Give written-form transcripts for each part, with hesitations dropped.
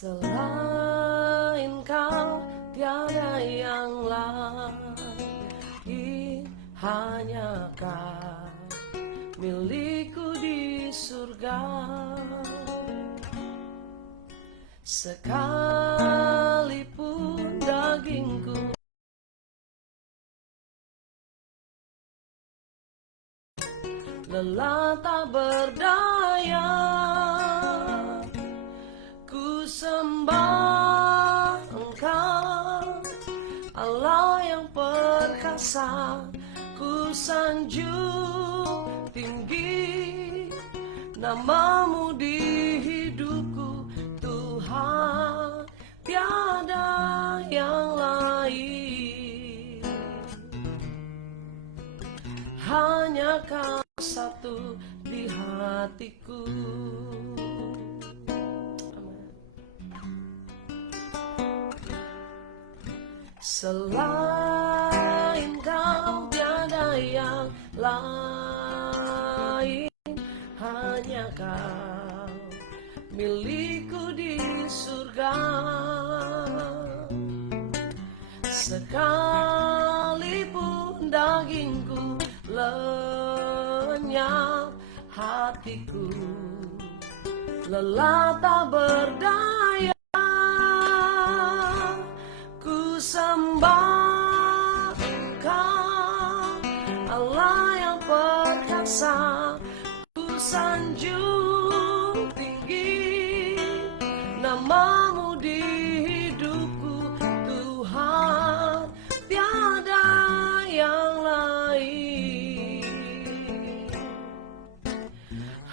Selain kau tiada yang lain, hanya kau milikku di surga. Sekalipun dagingku lelah tak berdaya, ku sembah Engkau, Allah yang perkasa. Ku sanjung tinggi namamu di hidupku, Tuhan, tiada yang lain. Hanya Kau satu di hatiku. Selain Kau tiada yang lain, hanya Kau milikku di surga. Sekalipun dagingku lenyap, hatiku lelah tak berdaya, ku sembah Engkau, Allah yang perkasa. Ku sanjung tinggi namamu di hidupku, Tuhan, tiada yang lain.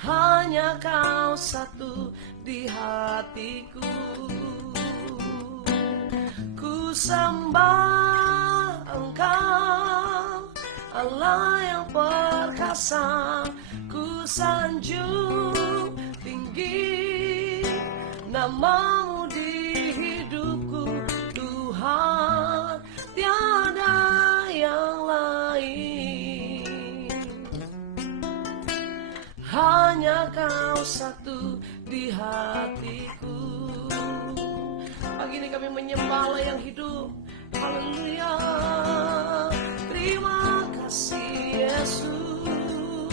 Hanya Kau satu di hatiku. Ku sembah Engkau, Allah yang perkasa. Ku sanjung tinggi namamu di hidupku, Tuhan, tiada yang lain. Hanya Kau satu di hatiku. Pagi ini kami menyembah Allah yang hidup. Haleluya. Terima kasih Yesus.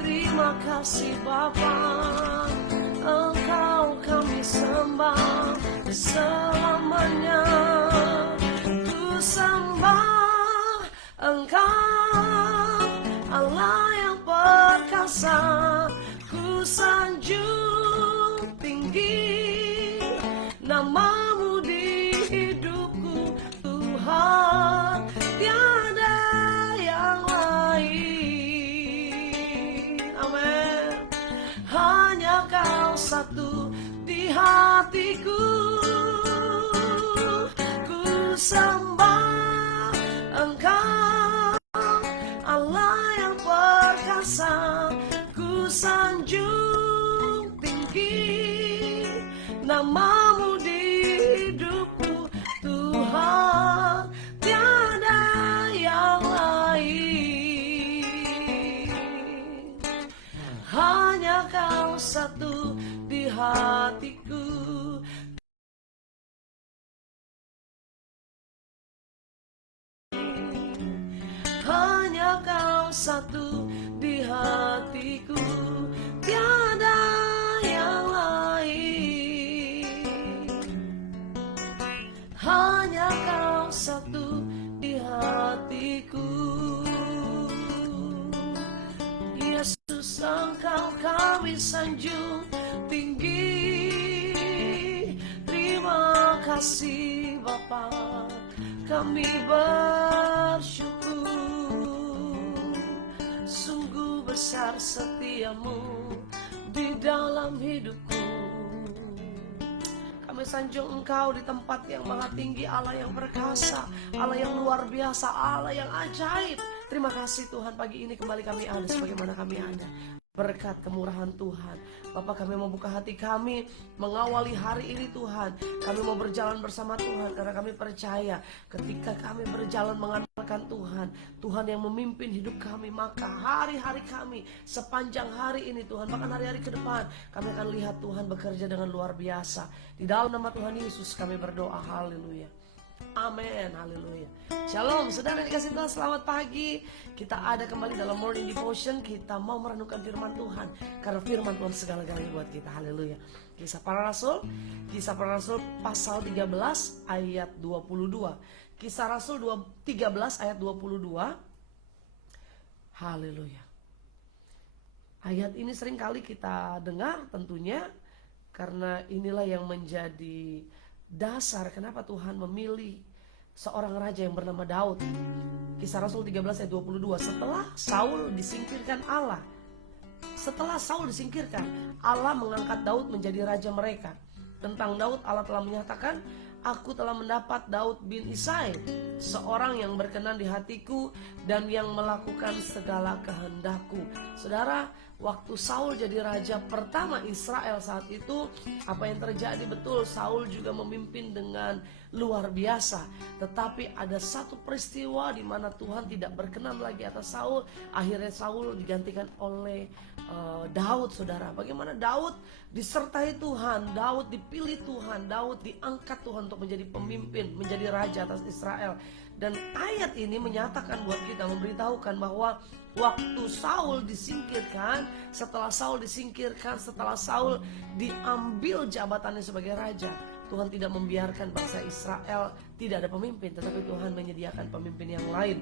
Terima kasih Bapa. Engkau kami sembah selamanya. Ku sembah Engkau, Allah yang perkasa. Ku sanjung tinggi namamu di hidupku, Tuhan, tiada yang lain. Amin. Hanya Kau satu di hatiku. Ku sembah Engkau, Allah yang perkasa. Ku sanjung tinggi namamu di hidupku, Tuhan, tiada yang lain. Hanya Kau satu di hatiku. Hanya Kau satu di hatiku, tiada yang lain. Hanya Kau satu di hatiku. Yesus, Engkau kami sanjung tinggi. Terima kasih Bapa, kami bersyukur. Sungguh besar setiamu di dalam hidupku. Kami sanjung Engkau di tempat yang maha tinggi, Allah yang perkasa, Allah yang luar biasa, Allah yang ajaib. Terima kasih Tuhan, pagi ini kembali kami ada sebagaimana kami ada. Berkat kemurahan Tuhan, Bapak, kami mau buka hati kami mengawali hari ini Tuhan. Kami mau berjalan bersama Tuhan karena kami percaya ketika kami berjalan mengandalkan Tuhan, Tuhan yang memimpin hidup kami, maka hari-hari kami sepanjang hari ini Tuhan, bahkan hari-hari ke depan, kami akan lihat Tuhan bekerja dengan luar biasa. Di dalam nama Tuhan Yesus kami berdoa, haleluya. Amin, haleluya. Shalom, saudara dikasih Tuhan, selamat pagi. Kita ada kembali dalam Morning Devotion. Kita mau merenungkan firman Tuhan, karena firman Tuhan segala-galanya buat kita, haleluya. Kisah para Rasul pasal 13 ayat 22. Kisah Rasul 13 ayat 22. Haleluya. Ayat ini sering kali kita dengar tentunya, karena inilah yang menjadi dasar kenapa Tuhan memilih seorang raja yang bernama Daud. Kisah Rasul 13 ayat 22. Setelah Saul disingkirkan Allah, Allah mengangkat Daud menjadi raja mereka. Tentang Daud, Allah telah menyatakan, aku telah mendapat Daud bin Isai, seorang yang berkenan di hatiku dan yang melakukan segala kehendakku. Saudara, waktu Saul jadi raja pertama Israel saat itu, apa yang terjadi? Betul, Saul juga memimpin dengan luar biasa. Tetapi ada satu peristiwa di mana Tuhan tidak berkenan lagi atas Saul. Akhirnya Saul digantikan oleh Daud, saudara. Bagaimana Daud disertai Tuhan, Daud dipilih Tuhan, Daud diangkat Tuhan untuk menjadi pemimpin, menjadi raja atas Israel. Dan ayat ini menyatakan buat kita, memberitahukan bahwa waktu Saul disingkirkan, setelah Saul diambil jabatannya sebagai raja, Tuhan tidak membiarkan bangsa Israel tidak ada pemimpin, tetapi Tuhan menyediakan pemimpin yang lain.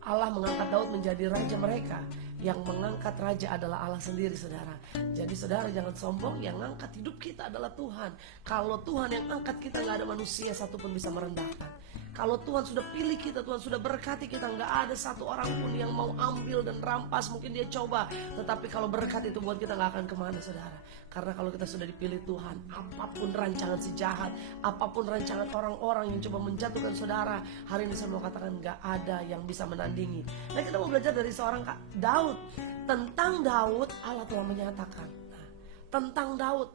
Allah mengangkat Daud menjadi raja mereka. Yang mengangkat raja adalah Allah sendiri, saudara. Jadi saudara jangan sombong, yang mengangkat hidup kita adalah Tuhan. Kalau Tuhan yang angkat kita, gak ada manusia satupun bisa merendahkan. Kalau Tuhan sudah pilih kita, Tuhan sudah berkati kita, gak ada satu orang pun yang mau ambil dan rampas. Mungkin dia coba, tetapi kalau berkat itu buat kita gak akan kemana, saudara. Karena kalau kita sudah dipilih Tuhan, apapun rancangan si jahat, apapun rancangan orang-orang yang coba menjatuhkan saudara, hari ini saya mau katakan gak ada yang bisa menandingi. Nah, kita mau belajar dari seorang Daud. Tentang Daud, Allah telah menyatakan tentang Daud,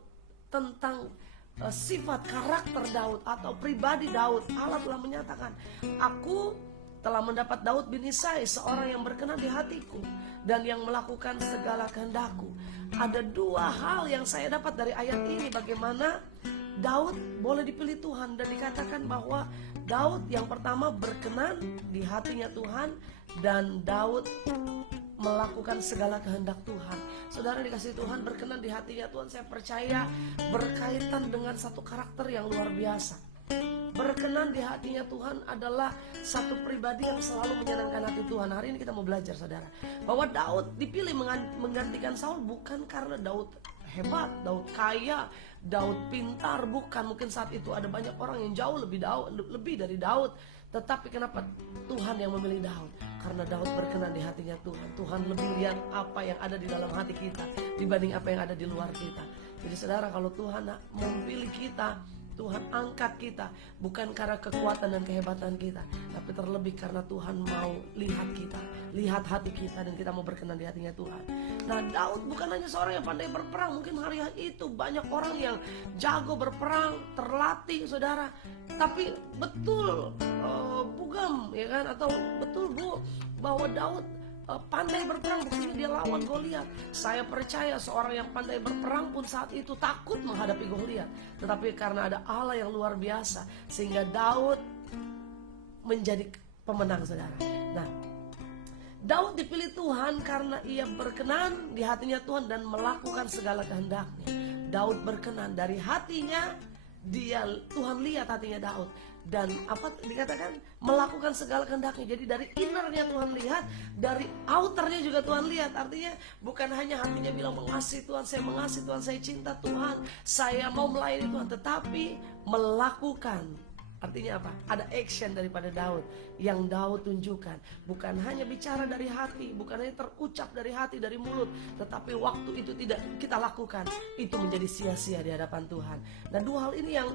tentang sifat karakter Daud atau pribadi Daud, Allah telah menyatakan, aku telah mendapat Daud bin Isai, seorang yang berkenan di hatiku dan yang melakukan segala kehendakku. Ada dua hal yang saya dapat dari ayat ini, bagaimana Daud boleh dipilih Tuhan, dan dikatakan bahwa Daud yang pertama berkenan di hatinya Tuhan, dan Daud melakukan segala kehendak Tuhan. Saudara dikasih Tuhan, berkenan di hatinya Tuhan, saya percaya berkaitan dengan satu karakter yang luar biasa. Berkenan di hatinya Tuhan adalah satu pribadi yang selalu menyenangkan hati Tuhan. Hari ini kita mau belajar, saudara, bahwa Daud dipilih menggantikan Saul bukan karena Daud hebat, Daud kaya, Daud pintar, bukan. Mungkin saat itu ada banyak orang yang jauh lebih dari Daud. Tetapi kenapa Tuhan yang memilih Daud? Karena Daud berkenan di hatinya Tuhan. Tuhan lebih lihat apa yang ada di dalam hati kita dibanding apa yang ada di luar kita. Jadi saudara, kalau Tuhan memilih kita, Tuhan angkat kita bukan karena kekuatan dan kehebatan kita, tapi terlebih karena Tuhan mau lihat kita, lihat hati kita, dan kita mau berkenan di hatinya Tuhan. Nah, Daud bukan hanya seorang yang pandai berperang. Mungkin hari itu banyak orang yang jago berperang, terlatih, saudara. Tapi betul bugam, ya kan? Atau betul bu, bahwa Daud pandai berperang, buktinya dia lawan Goliat. Saya percaya seorang yang pandai berperang pun saat itu takut menghadapi Goliat, tetapi karena ada Allah yang luar biasa, sehingga Daud menjadi pemenang, saudara. Nah, Daud dipilih Tuhan karena ia berkenan di hatinya Tuhan dan melakukan segala kehendaknya. Daud berkenan dari hatinya, Tuhan lihat hatinya Daud, dan apa dikatakan, melakukan segala kehendaknya. Jadi dari innernya Tuhan lihat, dari outernya juga Tuhan lihat. Artinya bukan hanya hatinya bilang mengasihi Tuhan, saya cinta Tuhan, saya mau melayani Tuhan, tetapi melakukan. Artinya apa? Ada action daripada Daud yang Daud tunjukkan. Bukan hanya bicara dari hati, bukan hanya terucap dari hati, dari mulut, tetapi waktu itu tidak kita lakukan, itu menjadi sia-sia di hadapan Tuhan. Nah, dua hal ini yang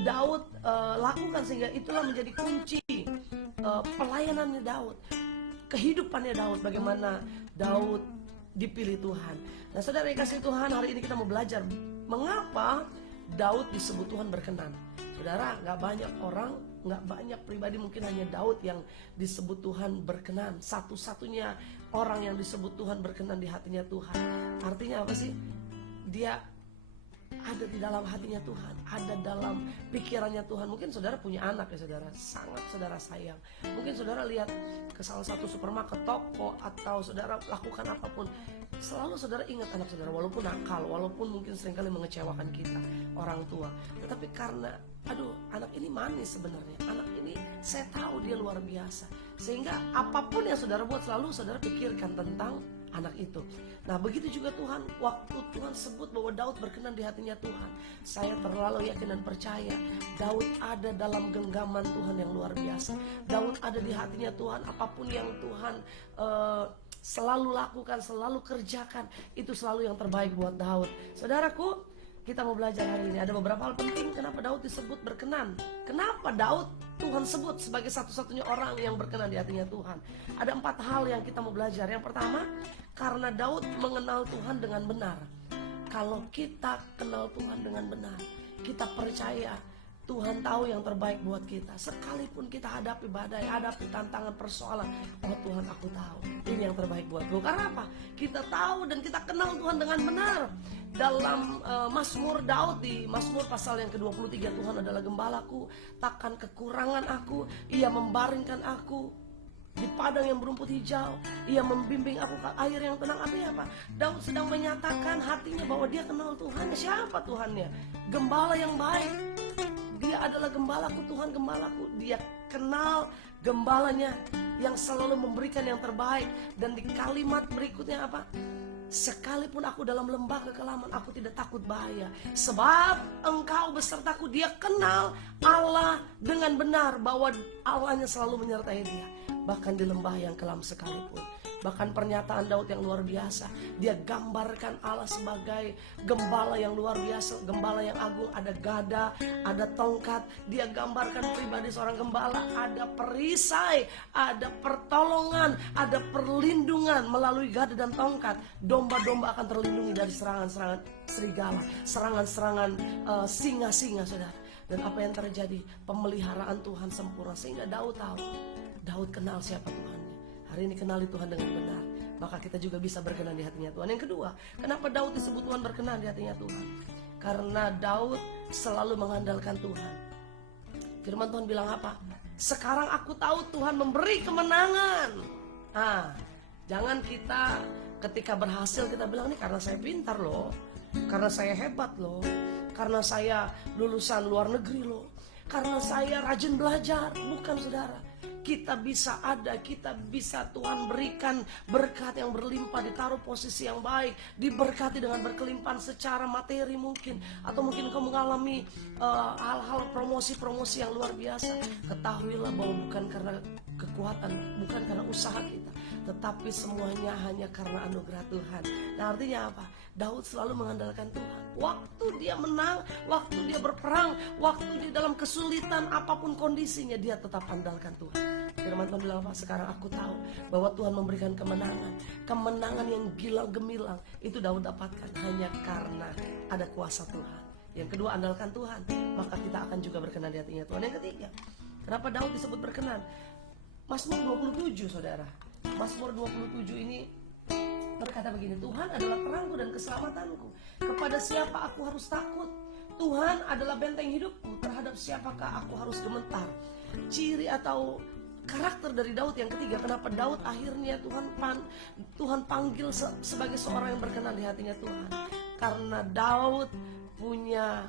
Daud lakukan, sehingga itulah menjadi kunci pelayanannya Daud. kehidupannya Daud, bagaimana Daud dipilih Tuhan. Nah saudara yang kasih Tuhan, hari ini kita mau belajar mengapa Daud disebut Tuhan berkenan. Saudara, gak banyak orang, gak banyak pribadi, mungkin hanya Daud yang disebut Tuhan berkenan. Satu-satunya orang yang disebut Tuhan berkenan di hatinya Tuhan. Artinya apa sih? Dia ada di dalam hatinya Tuhan, ada dalam pikirannya Tuhan. Mungkin saudara punya anak ya saudara, sangat saudara sayang. Mungkin saudara lihat ke salah satu supermarket, toko, atau saudara lakukan apapun, selalu saudara ingat anak saudara, walaupun nakal, walaupun mungkin seringkali mengecewakan kita orang tua. Tetapi karena anak ini manis sebenarnya, anak ini saya tahu dia luar biasa, sehingga apapun yang saudara buat selalu saudara pikirkan tentang anak itu. Nah begitu juga Tuhan, waktu Tuhan sebut bahwa Daud berkenan di hatinya Tuhan, saya terlalu yakin dan percaya Daud ada dalam genggaman Tuhan yang luar biasa. Daud ada di hatinya Tuhan, apapun yang Tuhan selalu lakukan, selalu kerjakan, itu selalu yang terbaik buat Daud. Saudaraku, kita mau belajar hari ini. Ada beberapa hal penting kenapa Daud disebut berkenan. Kenapa Daud Tuhan sebut sebagai satu-satunya orang yang berkenan di hatinya Tuhan. Ada 4 hal yang kita mau belajar. Yang pertama, karena Daud mengenal Tuhan dengan benar. Kalau kita kenal Tuhan dengan benar, kita percaya Tuhan tahu yang terbaik buat kita. Sekalipun kita hadapi badai, hadapi tantangan, persoalan, oh Tuhan aku tahu ini yang terbaik buatku. Karena apa? Kita tahu dan kita kenal Tuhan dengan benar. Dalam Mazmur Daud, di Mazmur pasal yang ke-23, Tuhan adalah gembalaku, takkan kekurangan aku. Ia membaringkan aku di padang yang berumput hijau, ia membimbing aku ke air yang tenang. Artinya apa? Daud sedang menyatakan hatinya bahwa dia kenal Tuhan. Siapa Tuhannya? Gembala yang baik. Dia adalah gembalaku, Tuhan gembalaku. Dia kenal gembalanya yang selalu memberikan yang terbaik. Dan di kalimat berikutnya apa? Sekalipun aku dalam lembah kekelaman, aku tidak takut bahaya, sebab engkau besertaku. Dia kenal Allah dengan benar, bahwa Allahnya selalu menyertai dia, bahkan di lembah yang kelam sekalipun. Bahkan pernyataan Daud yang luar biasa, dia gambarkan Allah sebagai gembala yang luar biasa, gembala yang agung. Ada gada, ada tongkat. Dia gambarkan pribadi seorang gembala, ada perisai, ada pertolongan, ada perlindungan melalui gada dan tongkat. Domba-domba akan terlindungi dari serangan-serangan serigala, serangan-serangan singa-singa, saudara. Dan apa yang terjadi? Pemeliharaan Tuhan sempurna, sehingga Daud tahu, Daud kenal siapa Tuhannya. Hari ini kenali Tuhan dengan benar, maka kita juga bisa berkenan di hatinya Tuhan. Yang kedua, kenapa Daud disebut Tuhan berkenan di hatinya Tuhan? Karena Daud selalu mengandalkan Tuhan. Firman Tuhan bilang apa? Sekarang aku tahu Tuhan memberi kemenangan. Jangan kita ketika berhasil kita bilang, nih karena saya pintar loh, karena saya hebat loh, karena saya lulusan luar negeri loh, karena saya rajin belajar. Bukan, saudara. Kita bisa Tuhan berikan berkat yang berlimpah, ditaruh posisi yang baik, diberkati dengan berkelimpahan secara materi mungkin, atau mungkin kamu mengalami hal-hal promosi-promosi yang luar biasa. Ketahuilah bahwa bukan karena kekuatan, bukan karena usaha kita, tetapi semuanya hanya karena anugerah Tuhan. Nah artinya apa? Daud selalu mengandalkan Tuhan. Waktu dia menang, waktu dia berperang, waktu dia dalam kesulitan, apapun kondisinya, dia tetap andalkan Tuhan. Firman Tuhan bilang apa? Sekarang aku tahu bahwa Tuhan memberikan kemenangan. Kemenangan yang gila gemilang itu Daud dapatkan hanya karena ada kuasa Tuhan. Yang kedua, andalkan Tuhan, maka kita akan juga berkenan di hatinya Tuhan. Yang ketiga, kenapa Daud disebut berkenan? Mazmur 27, saudara. Mazmur 27 ini berkata begini, Tuhan adalah terangku dan keselamatanku. Kepada siapa aku harus takut? Tuhan adalah benteng hidupku. Terhadap siapakah aku harus gemetar? Ciri atau karakter dari Daud yang ketiga, kenapa Daud akhirnya Tuhan panggil sebagai seorang yang berkenan di hatinya Tuhan? Karena Daud punya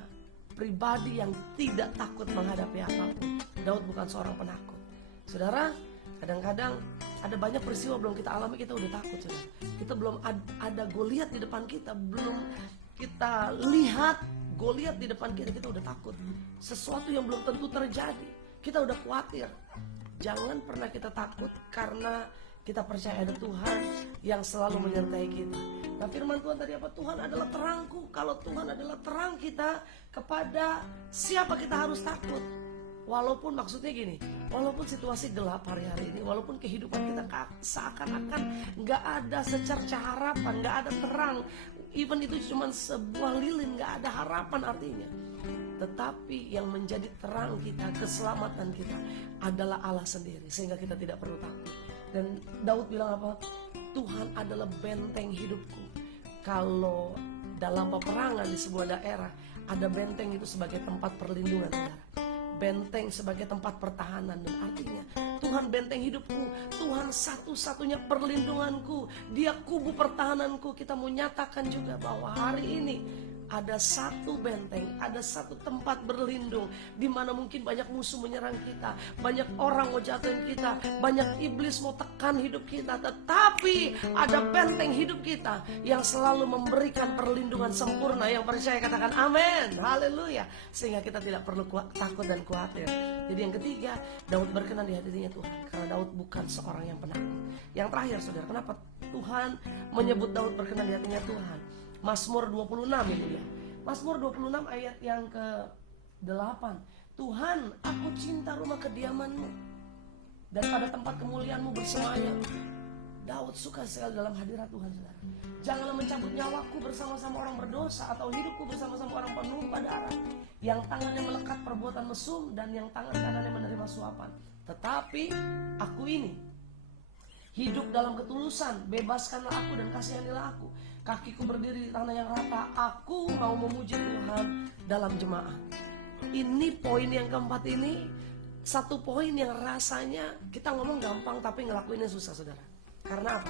pribadi yang tidak takut menghadapi apapun. Daud bukan seorang penakut. Saudara, kadang-kadang ada banyak peristiwa belum kita alami, kita udah takut, saudara. Kita belum ada Goliat di depan kita, belum kita lihat Goliat di depan kita, kita udah takut. Sesuatu yang belum tentu terjadi, kita udah khawatir. Jangan pernah kita takut, karena kita percaya ada Tuhan yang selalu menyertai kita. Nah firman Tuhan tadi apa? Tuhan adalah terangku. Kalau Tuhan adalah terang kita, kepada siapa kita harus takut? Walaupun maksudnya gini, walaupun situasi gelap hari-hari ini, walaupun kehidupan kita seakan-akan gak ada secerca harapan, gak ada terang, even itu cuma sebuah lilin, gak ada harapan artinya. Tetapi yang menjadi terang kita, keselamatan kita adalah Allah sendiri, sehingga kita tidak perlu takut. Dan Daud bilang apa? Tuhan adalah benteng hidupku. Kalau dalam peperangan di sebuah daerah, ada benteng itu sebagai tempat perlindungan, saudara. Benteng sebagai tempat pertahanan. Dan artinya Tuhan benteng hidupku, Tuhan satu-satunya perlindunganku, Dia kubu pertahananku. Kita mau nyatakan juga bahwa hari ini ada satu benteng, ada satu tempat berlindung, di mana mungkin banyak musuh menyerang kita, banyak orang mau jatuhin kita, banyak iblis mau tekan hidup kita, tetapi ada benteng hidup kita yang selalu memberikan perlindungan sempurna. Yang percaya katakan amin, haleluya. Sehingga kita tidak perlu takut dan khawatir. Jadi yang ketiga, Daud berkenan di hatinya Tuhan, karena Daud bukan seorang yang penakut. Yang terakhir, saudara, kenapa Tuhan menyebut Daud berkenan di hatinya Tuhan? Mazmur 26 ini ya. Mazmur 26 ayat yang ke-8. Tuhan, aku cinta rumah kediaman-Mu, dan pada tempat kemuliaan-Mu bersemayam. Daud suka sekali dalam hadirat Tuhan, saudara. Janganlah mencabut nyawaku bersama-sama orang berdosa, atau hidupku bersama-sama orang penumpah darah, yang tangannya melekat perbuatan mesum, dan yang tangan kanannya menerima suapan. Tetapi aku ini hidup dalam ketulusan, bebaskanlah aku dan kasihanilah aku. Kakiku berdiri di tanah yang rata, aku mau memuji Tuhan dalam jemaah. Ini poin yang keempat ini, satu poin yang rasanya kita ngomong gampang tapi ngelakuinnya susah, saudara. Karena apa?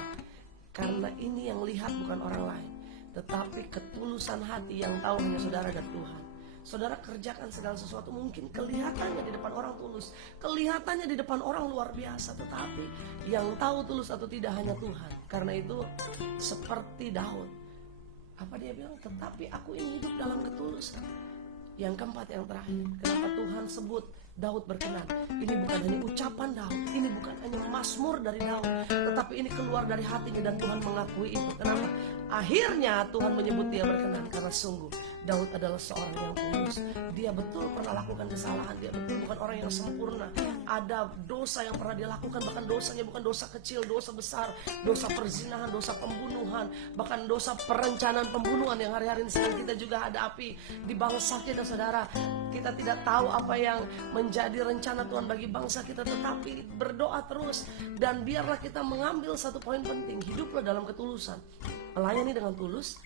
Karena ini yang lihat bukan orang lain, tetapi ketulusan hati yang tahu hanya saudara dan Tuhan. Saudara kerjakan segala sesuatu, mungkin kelihatannya di depan orang tulus, kelihatannya di depan orang luar biasa, tetapi yang tahu tulus atau tidak hanya Tuhan. Karena itu seperti Daud, apa dia bilang? Tetapi aku ini hidup dalam ketulusan. Yang keempat, yang terakhir, kenapa Tuhan sebut Daud berkenan? Ini bukan hanya ucapan Daud, ini bukan hanya mazmur dari Daud, tetapi ini keluar dari hatinya dan Tuhan mengakui itu. Kenapa? Akhirnya Tuhan menyebut dia berkenan, karena sungguh Daud adalah seorang yang tulus. Dia betul pernah lakukan kesalahan, dia betul bukan orang yang sempurna. Ada dosa yang pernah dia lakukan, bahkan dosanya bukan dosa kecil, dosa besar, dosa perzinahan, dosa pembunuhan, bahkan dosa perencanaan pembunuhan yang hari-hari ini sedang kita juga hadapi di bangsa kita, saudara. Kita tidak tahu apa yang menjadi rencana Tuhan bagi bangsa kita, tetapi berdoa terus. Dan biarlah kita mengambil satu poin penting, hiduplah dalam ketulusan, melayani dengan tulus,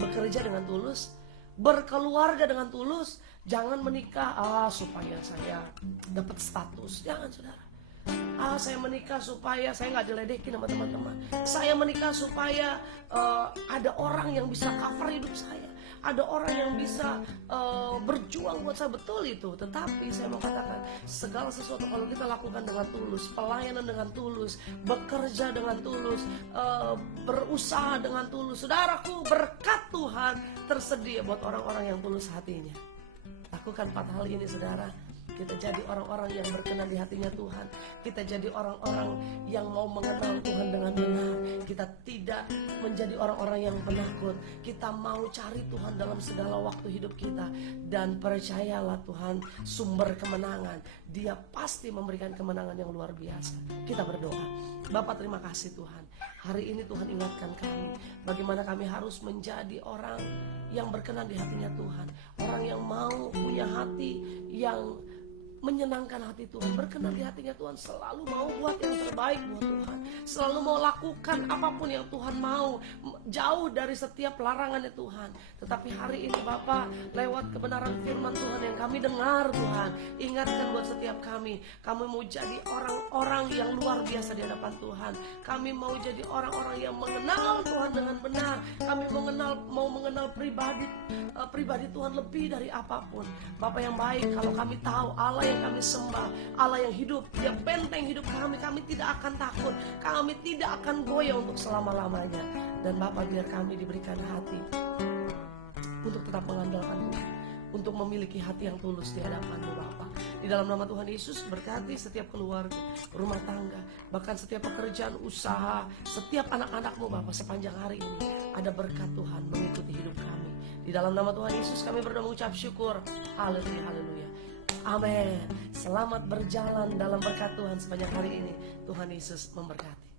bekerja dengan tulus, berkeluarga dengan tulus. Jangan menikah supaya saya dapat status. Jangan, saudara. Saya menikah supaya saya nggak diledekin sama teman-teman. Saya menikah supaya ada orang yang bisa cover hidup saya, ada orang yang bisa berjuang buat saya. Betul itu. Tetapi saya mau katakan, segala sesuatu kalau kita lakukan dengan tulus, pelayanan dengan tulus, bekerja dengan tulus, berusaha dengan tulus, saudaraku, berkat Tuhan tersedia buat orang-orang yang tulus hatinya. Lakukan 4 hal ini, saudara. Kita jadi orang-orang yang berkenan di hatinya Tuhan. Kita jadi orang-orang yang mau mengenal Tuhan dengan benar. Kita tidak menjadi orang-orang yang penakut. Kita mau cari Tuhan dalam segala waktu hidup kita. Dan percayalah, Tuhan sumber kemenangan. Dia pasti memberikan kemenangan yang luar biasa. Kita berdoa. Bapa, terima kasih Tuhan. Hari ini Tuhan ingatkan kami bagaimana kami harus menjadi orang yang berkenan di hatinya Tuhan. Orang yang mau punya hati yang menyenangkan hati Tuhan, berkenan di hatinya Tuhan, selalu mau buat yang terbaik buat Tuhan, selalu mau lakukan apapun yang Tuhan mau, jauh dari setiap larangannya Tuhan. Tetapi hari ini Bapa, lewat kebenaran firman Tuhan yang kami dengar, Tuhan, ingatkan buat setiap kami mau jadi orang-orang yang luar biasa di hadapan Tuhan. Kami mau jadi orang-orang yang mengenal Tuhan dengan benar. Kami mau mengenal pribadi Tuhan lebih dari apapun. Bapa yang baik, kalau kami tahu Allah yang kami sembah, Allah yang hidup, Dia benteng hidup kami, kami tidak akan takut, kami tidak akan goyah untuk selama-lamanya. Dan Bapa, biar kami diberikan hati untuk tetap mengandalkan Tuhan, untuk memiliki hati yang tulus di hadapan-Mu Bapa. Di dalam nama Tuhan Yesus, berkati setiap keluarga, rumah tangga, bahkan setiap pekerjaan, usaha, setiap anak-anak-Mu Bapa. Sepanjang hari ini ada berkat Tuhan mengikuti hidup kami. Di dalam nama Tuhan Yesus kami berdoa mengucap syukur. Haleluya, haleluya. Amin. Selamat berjalan dalam berkat Tuhan sepanjang hari ini. Tuhan Yesus memberkati.